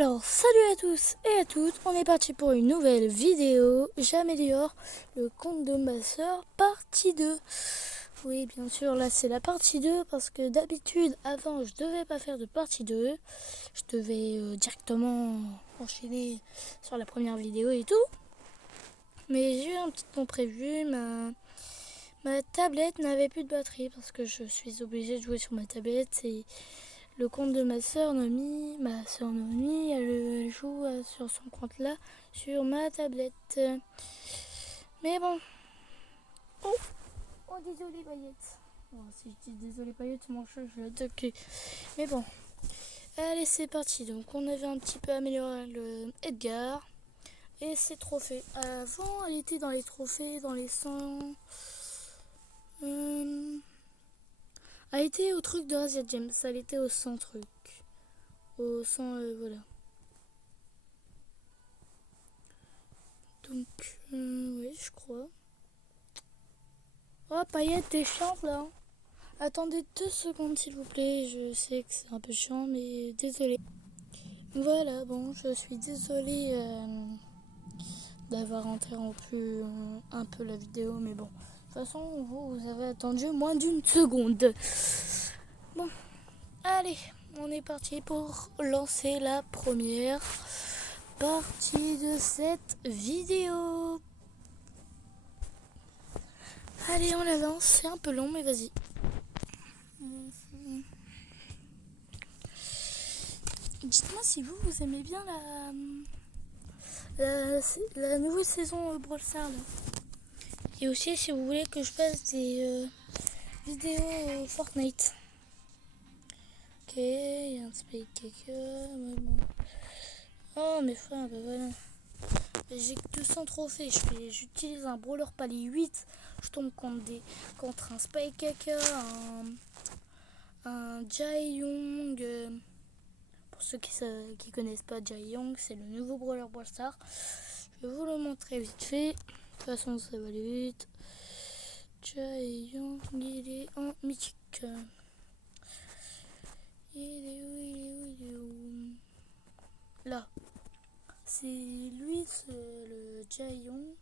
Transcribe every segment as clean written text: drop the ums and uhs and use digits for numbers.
Alors, salut à tous et à toutes, on est parti pour une nouvelle vidéo. J'améliore le compte de ma soeur, partie 2. Oui, bien sûr, là c'est la partie 2 parce que d'habitude, avant, je devais pas faire de partie 2. Je devais directement enchaîner sur la première vidéo et tout. Mais j'ai eu un petit imprévu, ma tablette n'avait plus de batterie parce que je suis obligée de jouer sur ma tablette et le compte de ma soeur Nomi, elle joue sur son compte là, sur ma tablette. Mais bon. Oh désolé Paillette. Bon, si je dis désolé Paillette, mon chat, je vais l'attaquer. Mais bon. Allez, c'est parti. Donc, on avait un petit peu amélioré le Edgar et ses trophées. Avant, elle était dans les trophées, dans les 100. Elle était au truc de Razia James. Elle était au 100 trucs. Au 100, voilà. Donc, oui, je crois. Oh, Paillette, t'es chiante là. Attendez 2 secondes, s'il vous plaît. Je sais que c'est un peu chiant, mais désolé. Voilà, bon, je suis désolée d'avoir interrompu un peu la vidéo, mais bon. De toute façon, vous avez attendu moins d'une seconde. Bon, allez, on est parti pour lancer la première partie de cette vidéo. Allez, on la lance. C'est un peu long, mais vas-y. Dites-moi si vous aimez bien la nouvelle saison Brawl Stars. Et aussi si vous voulez que je fasse des vidéos Fortnite. Ok, il y a un Spike Caca. Oh, mes frères, ben voilà. J'ai que 200 trophées. J'utilise un Brawler palier 8. Je tombe contre un Spike Caca, un Jae Young. Pour ceux qui connaissent pas Jae Young, c'est le nouveau Brawler Brawl Stars. Je vais vous le montrer vite fait. De toute façon, ça va aller vite. Jae Young, il est en mythique. Il est où Là. C'est lui, le Jae Young.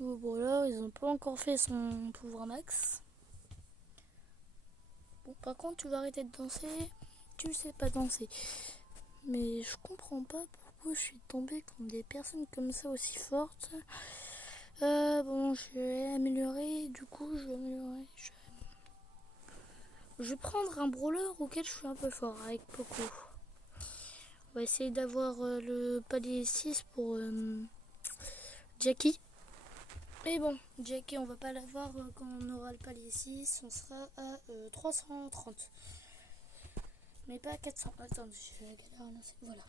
Nouveau Brawler, ils ont pas encore fait son pouvoir max. Bon, par contre, tu vas arrêter de danser. Tu sais pas danser. Mais je comprends pas pourquoi je suis tombée contre des personnes comme ça aussi fortes. Bon, je vais améliorer. Du coup, je vais améliorer. Je vais prendre un brawler auquel je suis un peu fort, avec Poco. On va essayer d'avoir le palier 6 pour Jackie. Mais bon, Jackie, on va pas l'avoir quand on aura le palier 6. On sera à 330. Mais pas à 400. Attendez, je vais la galère là. Voilà.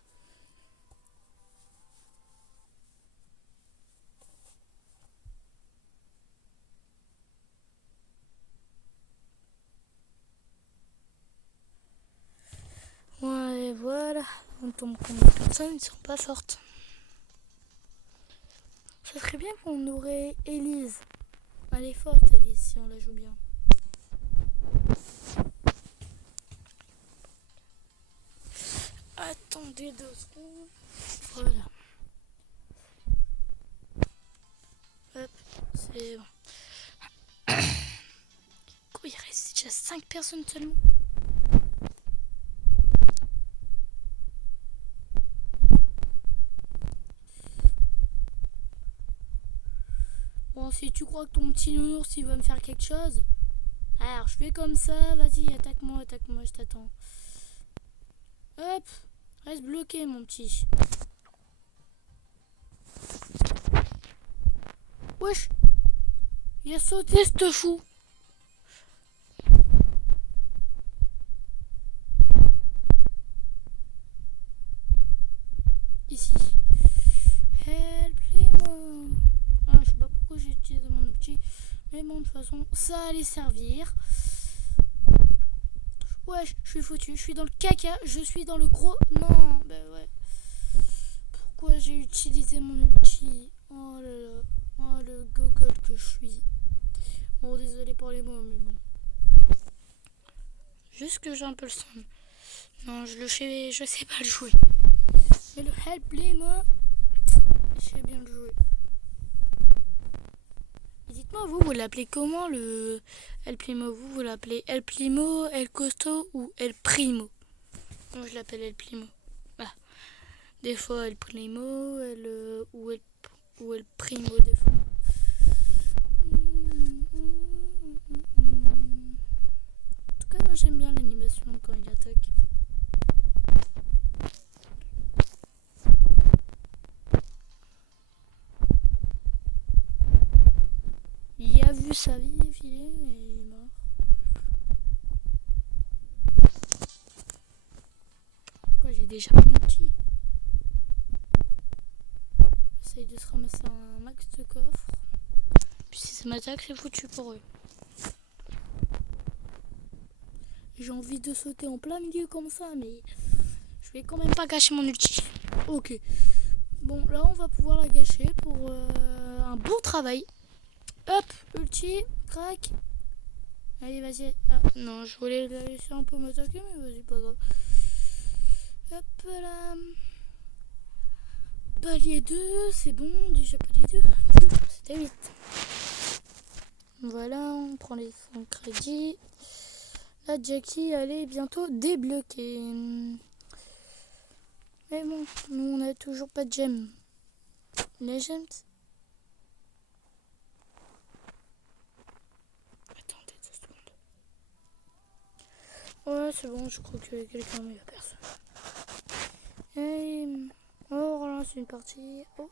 Ouais, voilà. On tombe contre des personnes qui sont pas fortes. Ça serait bien qu'on aurait Elise. Elle est forte, Elise, si on la joue bien. Attendez 2 secondes. Voilà. Hop, c'est bon. Il reste déjà 5 personnes seulement. Bon, si tu crois que ton petit nounours il va me faire quelque chose, alors je fais comme ça, vas-y, attaque-moi, je t'attends. Hop, reste bloqué mon petit. Wesh, il a sauté ce fou. Ici. Help-moi. Ah, je sais pas pourquoi j'ai utilisé mon outil. Mais bon, de toute façon, ça allait servir. Wesh, je suis foutu. Je suis dans le caca. Je suis dans le gros... Non, bah ouais. Pourquoi j'ai utilisé mon outil? Oh là là. Oh, le gogol que je suis. Bon, désolé pour les mots, mais bon. Juste que j'ai un peu le seum. Non, je sais pas le jouer. Mais le El Primo, je sais bien le jouer. Et dites-moi, vous l'appelez comment le El Primo? Vous l'appelez El Primo, El Costo ou El Primo? Moi, je l'appelle El Primo. Voilà. Des fois, El Primo, ou El Primo, des fois. En tout cas, moi, j'aime bien l'animation quand il attaque. Il a vu sa vie filer et il est mort. Quoi, j'ai déjà mon outil. J'essaye de se ramasser un max de coffres. Puis si ça m'attaque, c'est foutu pour eux. J'ai envie de sauter en plein milieu comme ça, mais je vais quand même pas gâcher mon ulti. Ok. Bon, là, on va pouvoir la gâcher pour un bon travail. Hop, ulti, crac. Allez, vas-y. Ah, non, je voulais la laisser un peu m'attaquer, mais vas-y, pas grave. Hop là. Palier 2, c'est bon. Déjà palier 2. C'était 8. Voilà, on prend les 5 crédits. La Jackie, elle est bientôt débloquée. Mais bon, nous, on a toujours pas de gemmes. Les gemmes. Attendez 2 secondes. Ouais, c'est bon, je crois qu'il y a quelqu'un, mais il n'y a personne. Et on relance une partie. Oh,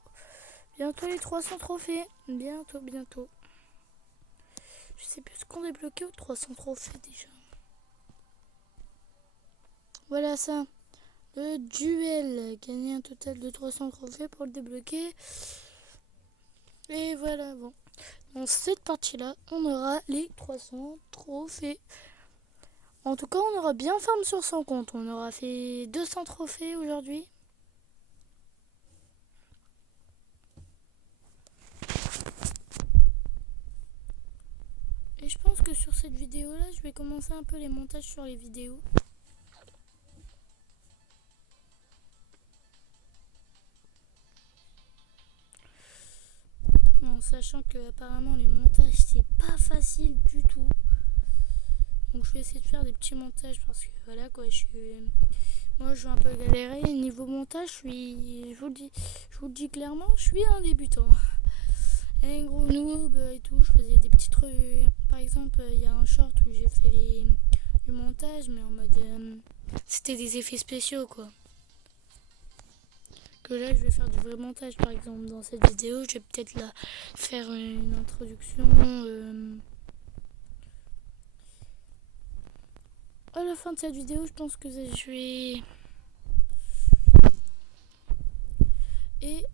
bientôt les 300 trophées. Bientôt. Je sais plus ce qu'on débloqué aux 300 trophées déjà. Voilà ça. Le duel. Gagner un total de 300 trophées pour le débloquer. Et voilà, bon. Dans cette partie-là, on aura les 300 trophées. En tout cas, on aura bien farm sur son compte. On aura fait 200 trophées aujourd'hui. Et je pense que sur cette vidéo-là, je vais commencer un peu les montages sur les vidéos. En sachant que apparemment les montages, c'est pas facile du tout. Donc je vais essayer de faire des petits montages parce que voilà quoi, moi je vais un peu galérer. Niveau montage, je vous le dis clairement, je suis un débutant. Un gros noob et tout, je faisais des petits trucs. Par exemple, il y a un short où j'ai fait du montage, mais en mode c'était des effets spéciaux quoi. Que là je vais faire du vrai montage. Par exemple dans cette vidéo, je vais peut-être là faire une introduction. À la fin de cette vidéo, je pense que je vais... Et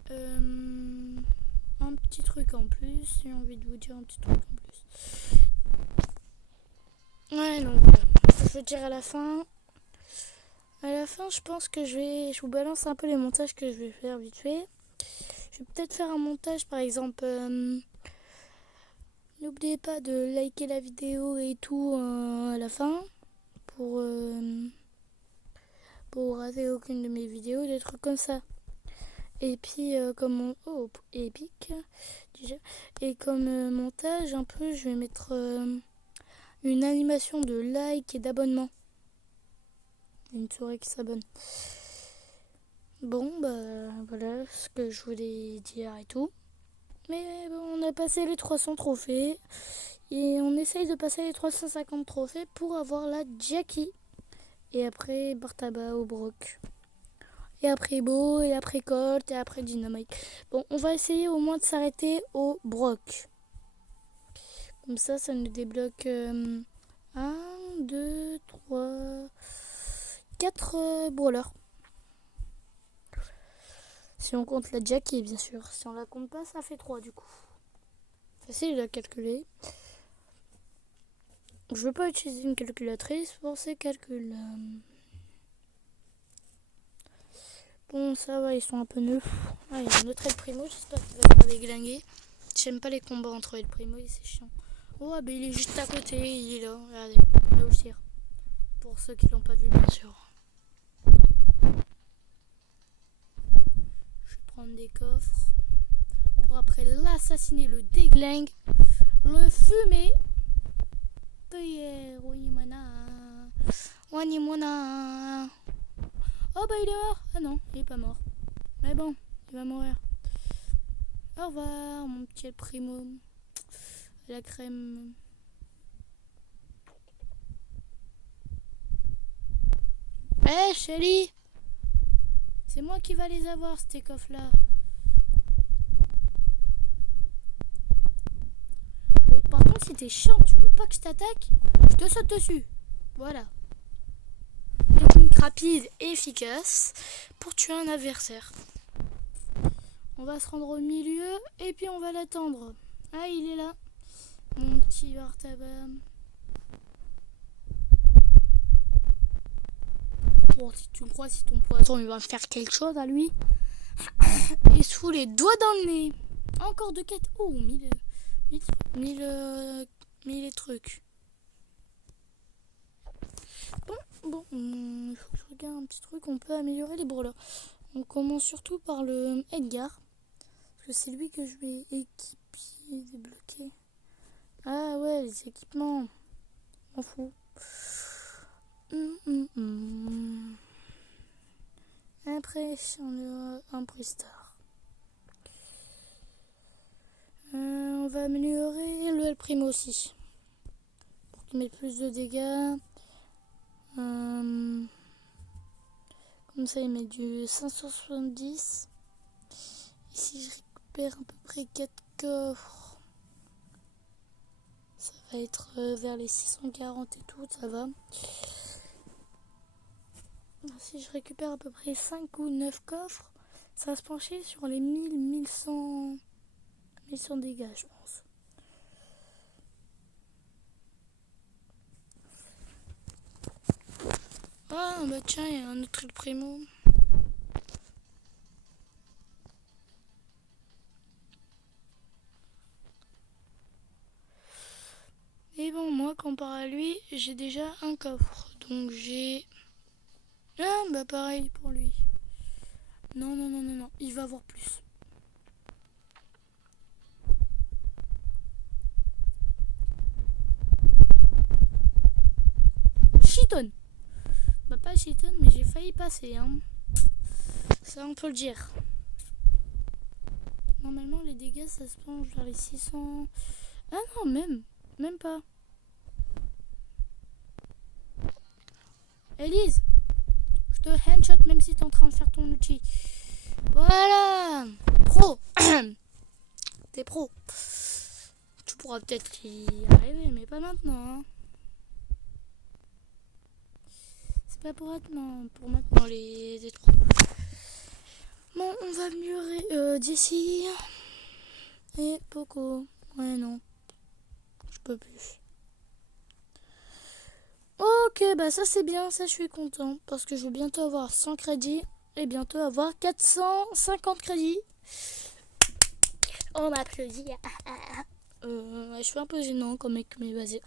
un petit truc en plus, j'ai envie de vous dire un petit truc en plus. Ouais, donc voilà. Je veux dire à la fin, je pense que je vous balance un peu les montages que je vais faire vite fait. Je vais peut-être faire un montage, par exemple, n'oubliez pas de liker la vidéo et tout à la fin pour rater aucune de mes vidéos, des trucs comme ça. Et puis comme épique déjà. Et comme montage un peu, je vais mettre une animation de like et d'abonnement. Une souris qui s'abonne. Bon bah voilà ce que je voulais dire et tout. Mais bon, on a passé les 300 trophées et on essaye de passer les 350 trophées pour avoir la Jackie. Et après Bartaba au Brock. Et après Beau, et après Colt, et après Dynamite. Bon, on va essayer au moins de s'arrêter au Brock. Comme ça nous débloque 1, 2, 3, 4 brawlers. Si on compte la Jackie, bien sûr. Si on la compte pas, ça fait 3 du coup. Facile à calculer. Je veux pas utiliser une calculatrice pour ces calculs. Bon, ça va, ils sont un peu nuls. Ah, il y a un autre El Primo, j'espère qu'il va pas déglinguer. J'aime pas les combats entre El Primo, c'est chiant. Oh, bah il est juste à côté, il est là, regardez, là où je tire. Pour ceux qui l'ont pas vu, bien sûr. Je vais prendre des coffres pour après l'assassiner, le déglingue, le fumer. Oh bah il est mort. Ah non, il est pas mort. Mais bon, il va mourir. Au revoir mon petit primo. La crème. Eh Shelly, c'est moi qui va les avoir ces coffres là. Bon, par contre si t'es chiant, tu veux pas que je t'attaque, je te saute dessus. Voilà. Technique rapide et efficace pour tuer un adversaire. On va se rendre au milieu et puis on va l'attendre. Ah, il est là, mon petit Vartaba. Bon, si tu crois, si ton poisson il va faire quelque chose à lui, il se fout les doigts dans le nez. Encore de quêtes. Oh, 1000 trucs. Bon, il faut que je regarde un petit truc. On peut améliorer les brûleurs. On commence surtout par le Edgar. Parce que c'est lui que je vais équiper, débloquer. Ah ouais, les équipements. M'en fous. Après, on a un Pristar. On va améliorer le El Primo aussi. Pour qu'il mette plus de dégâts. Comme ça, il met du 570. Et si je récupère à peu près 4 coffres, ça va être vers les 640 et tout, ça va. Si je récupère à peu près 5 ou 9 coffres, ça va se pencher sur les 1100 dégâts, je pense. Ah bah tiens, il y a un autre El Primo. Et bon, moi, comparé à lui, j'ai déjà un coffre. Donc j'ai... Ah bah pareil pour lui. Non, il va avoir plus. Chiton. Bah pas Chiton, mais j'ai failli passer, hein. Ça on peut le dire. Normalement les dégâts ça se penche vers les 600... Ah non, même pas. Elise, je te headshot même si t'es en train de faire ton outil. Voilà. Pro. T'es pro. Tu pourras peut-être y arriver, mais pas maintenant, hein. C'est pas pour maintenant les trous. Bon, on va améliorer Jessie et Poco. Ouais, non. Je peux plus. Ok, bah ça c'est bien, ça je suis content. Parce que je vais bientôt avoir 100 crédits et bientôt avoir 450 crédits. On m'applaudit. Je suis un peu gênant comme mec, mais vas-y.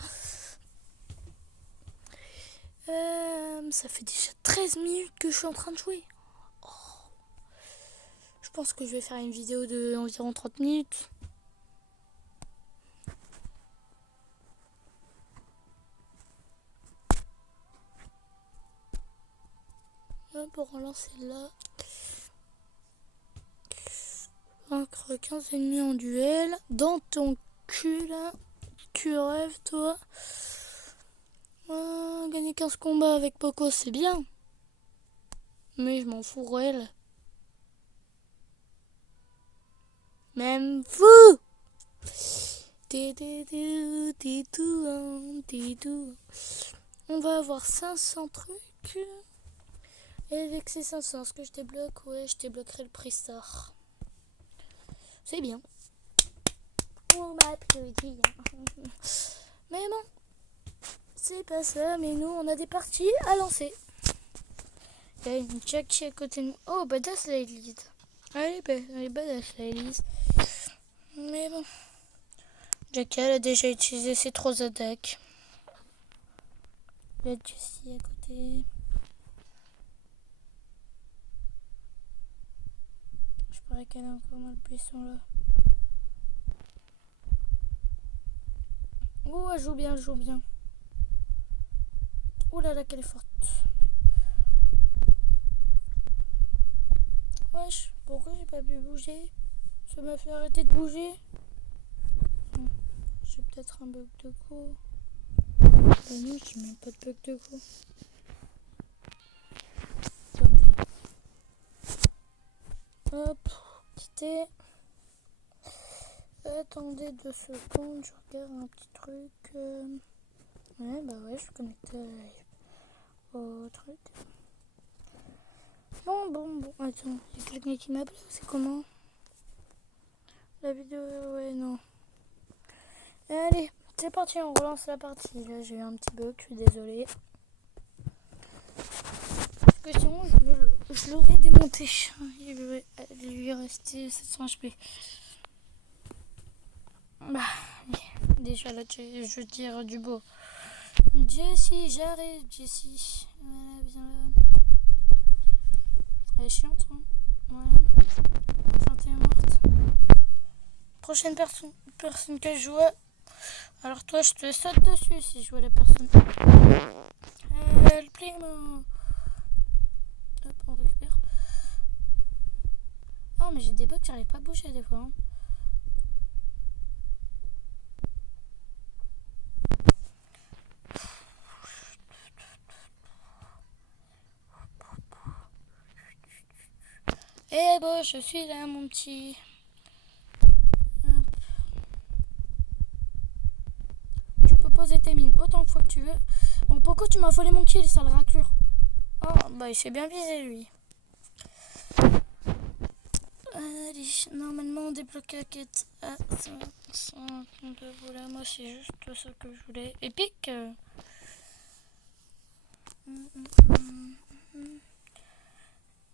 Ça fait déjà 13 minutes que je suis en train de jouer. Oh. Je pense que je vais faire une vidéo de environ 30 minutes. Pour relancer là. Vaincre 15 ennemis en duel. Dans ton cul là. Tu rêves toi. Gagner 15 combats avec Poco c'est bien. Mais je m'en fous réel. Même fou. T'es tout. On va avoir 500 trucs. Et avec ces 500, ce que je débloque, ouais, je débloquerai le Pristar. C'est bien. On m'applaudit. Mais bon, c'est pas ça. Mais nous, on a des parties à lancer. Il y a une Jackie à côté de nous. Oh, badass la Elise. Elle est badass la Elise. Mais bon. Jackie, elle a déjà utilisé ses 3 attaques. Il y a Jessie à côté. Je parie qu'elle est encore dans le buisson là. Oh, elle joue bien, elle joue bien. Oh là là, qu'elle est forte. Wesh, pourquoi j'ai pas pu bouger? Ça m'a fait arrêter de bouger. J'ai peut-être un bug de coup. Bah non, j'ai même pas de bug de coup. Attendez. Hop, quitter. Attendez 2 secondes, je regarde un petit truc. Ouais, bah ouais, je suis connectée au truc. Bon. Attends, il y a quelqu'un qui m'appelle, c'est comment? La vidéo, ouais, non. Allez, c'est parti, on relance la partie. Là, j'ai eu un petit bug, je suis désolée. Parce que sinon, je l'aurais démonté. Il lui est resté 700 HP. Bah, déjà là, je tire du beau. Jessie, j'arrive, Jessie. Voilà, viens là. Elle est chiante, hein. Voilà. Enfin, t'es morte. Prochaine personne que je vois. Alors toi, je te saute dessus si je vois la personne. Le primo. Hop, on récupère. Oh, mais j'ai des bugs, j'arrive pas à bouger des fois. Hein. Eh bon, je suis là, mon petit. Hop. Tu peux poser tes mines autant de fois que tu veux. Bon, pourquoi tu m'as volé mon kill, sale raclure? Oh, bah il s'est bien visé, lui. Allez, normalement on débloque la quête à 552. Voilà, moi c'est juste ça que je voulais. Épique.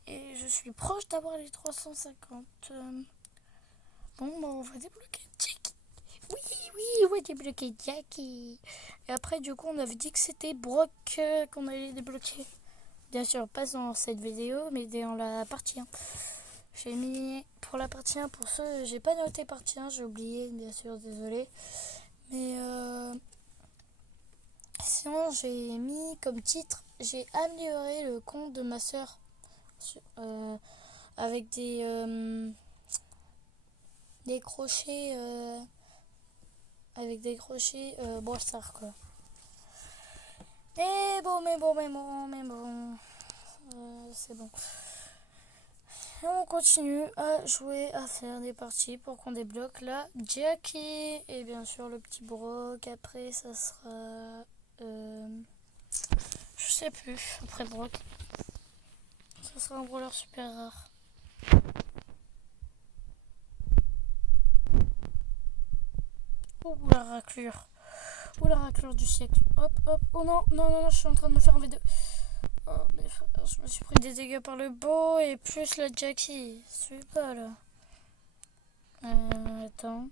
Et je suis proche d'avoir les 350. Bon, bah on va débloquer Jackie. Oui, on va débloquer Jackie. Et après, du coup, on avait dit que c'était Brock qu'on allait débloquer. Bien sûr, pas dans cette vidéo, mais dans la partie 1. J'ai mis pour la partie 1, pour ceux, j'ai pas noté partie 1, j'ai oublié, bien sûr, désolé. Mais sinon, j'ai mis comme titre, j'ai amélioré le compte de ma soeur avec des crochets, Brawl Stars, quoi. Mais bon, c'est bon. Et on continue à jouer, à faire des parties pour qu'on débloque la Jackie. Et bien sûr le petit Brock. Après ça sera... je sais plus. Après Brock. Ça sera un brawler super rare. Oh la raclure. Oh la raclure du siècle. Hop. Oh non, je suis en train de me faire un V2. Oh mes frères, je me suis pris des dégâts par le beau et plus la Jackie. Suis pas là. Attends.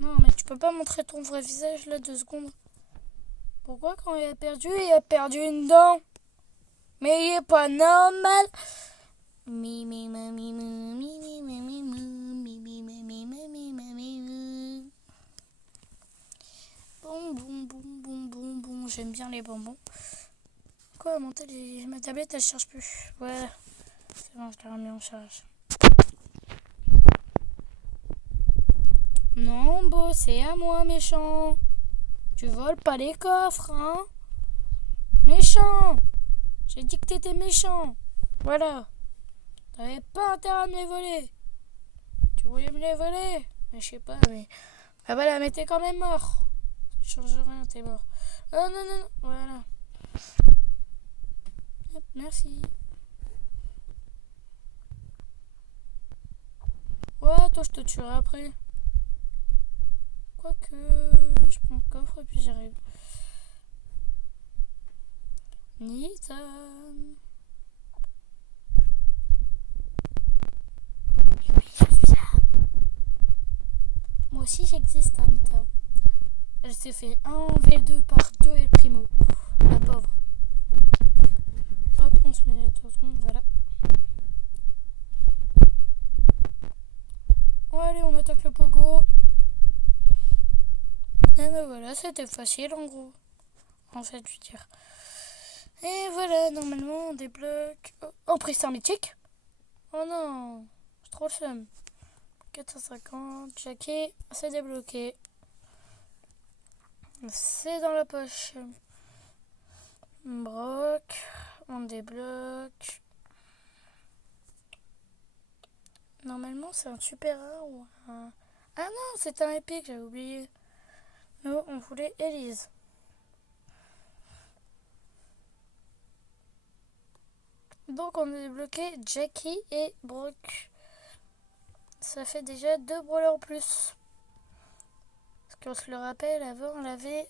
Non mais tu peux pas montrer ton vrai visage là 2 secondes. Pourquoi quand il a perdu une dent? Mais il est pas normal. Bon. J'aime bien les bonbons. Quoi, ma tablette elle cherche plus. Voilà. C'est bon, je l'ai remis en charge. Non, beau, c'est à moi, méchant. Tu voles pas les coffres, hein? Méchant! J'ai dit que t'étais méchant. Voilà. T'avais pas intérêt à me les voler. Tu voulais me les voler? Mais je sais pas, mais... Bah voilà, mais t'es quand même mort. Ça change rien, t'es mort. Oh non. Voilà. Hop, merci. Ouais, toi, je te tuerai après. Quoique... Je prends le coffre et puis j'arrive. Nita. Oui, je suis là. Moi aussi j'existe, Nita. s'est fait un V2 par 2 et le primo. La pauvre. Hop, on se met les 2 secondes, voilà. Bon, allez, on attaque le pogo. Et ben voilà, c'était facile en gros. En fait, je veux dire. Et voilà, normalement, on débloque. Oh, préhistoire mythique. Oh non, c'est trop le seum. 450, Jackie, c'est débloqué. C'est dans la poche. Brock, on débloque. Normalement, c'est un super rare ou un... Ah non, c'est un épique, j'avais oublié. Nous, on voulait Elise. Donc, on a débloqué Jackie et Brock. Ça fait déjà 2 brawlers en plus. Parce qu'on se le rappelle, avant, on avait...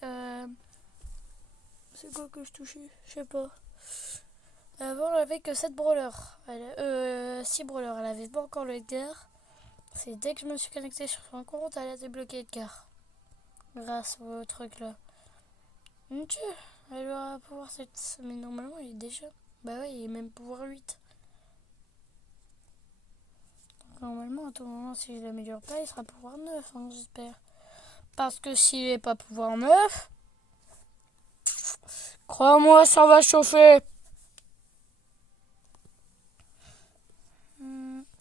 C'est quoi que je touchais? Je sais pas. Avant, elle avait que 7 brawlers. 6 brawlers. Elle avait pas encore le Edgar. C'est dès que je me suis connecté sur son compte, elle a débloqué Edgar. Grâce au truc là. Mon Dieu, elle aura pouvoir 7. Mais normalement, il est déjà. Bah ouais, il est même pouvoir 8. Donc, normalement, à tout moment, s'il améliore pas, il sera pouvoir 9, hein, j'espère. Parce que s'il est pas pouvoir 9, crois-moi, ça va chauffer.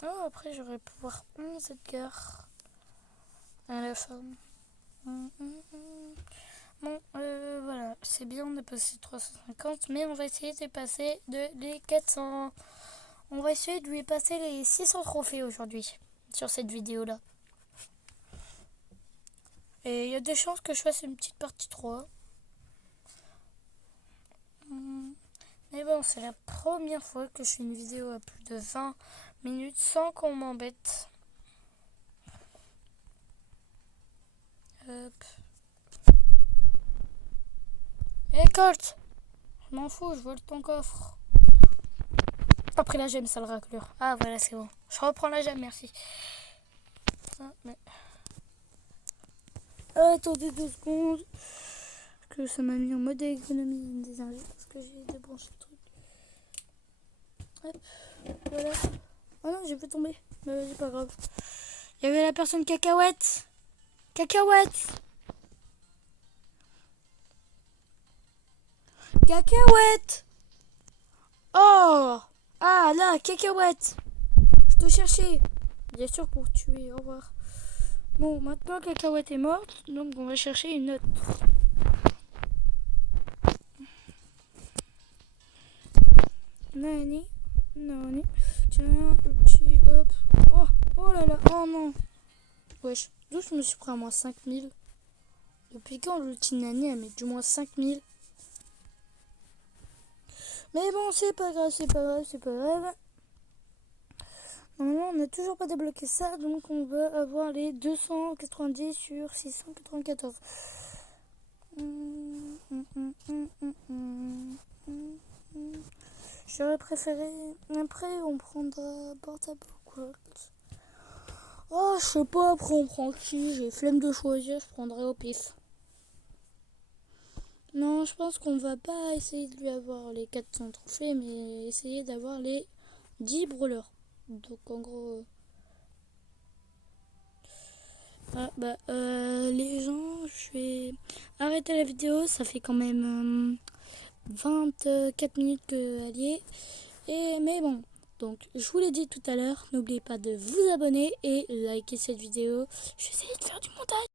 Oh, après, j'aurais pouvoir 11 Edgar à la fin. Bon, voilà, c'est bien de passer 350, mais on va essayer de passer les 400. On va essayer de lui passer les 600 trophées aujourd'hui, sur cette vidéo-là. Et il y a des chances que je fasse une petite partie 3. Mais bon, c'est la première fois que je fais une vidéo à plus de 20 minutes sans qu'on m'embête. Hop. Hé Colt, je m'en fous, je vole ton coffre. Après la gemme, sale raclure. Ah voilà, c'est bon. Je reprends la gemme, merci. Ah, mais... Attendez 2 secondes. Parce que ça m'a mis en mode économie des énergies. Parce que j'ai débranché le truc. Hop, voilà. Oh non, j'ai fait tomber. Mais c'est pas grave. Il y avait la personne cacahuète. Cacahuète. Cacahuète. Oh. Ah là, cacahuète. Je te cherchais. Bien sûr pour tuer, au revoir. Bon, maintenant cacahuète est morte, donc on va chercher une autre. Nani. Nani. Tiens, le petit, hop. Oh, oh là là, oh non. Wesh, d'où je me suis pris à moins 5000. Depuis quand l'ulti Nani a mis du moins 5000? Mais bon, c'est pas grave, c'est pas grave, c'est pas grave. Normalement, on n'a toujours pas débloqué ça, donc on va avoir les 290 sur 694. J'aurais préféré... Après, on prendra portable quoi. Oh, je sais pas, après on prend qui? J'ai flemme de choisir, je prendrai au pif. Non, je pense qu'on va pas essayer de lui avoir les 400 trophées, mais essayer d'avoir les 10 brawlers. Donc en gros... les gens, je vais arrêter la vidéo, ça fait quand même 24 minutes qu'elle y est. Mais bon, donc je vous l'ai dit tout à l'heure, n'oubliez pas de vous abonner et liker cette vidéo. Je vais essayer de faire du montage.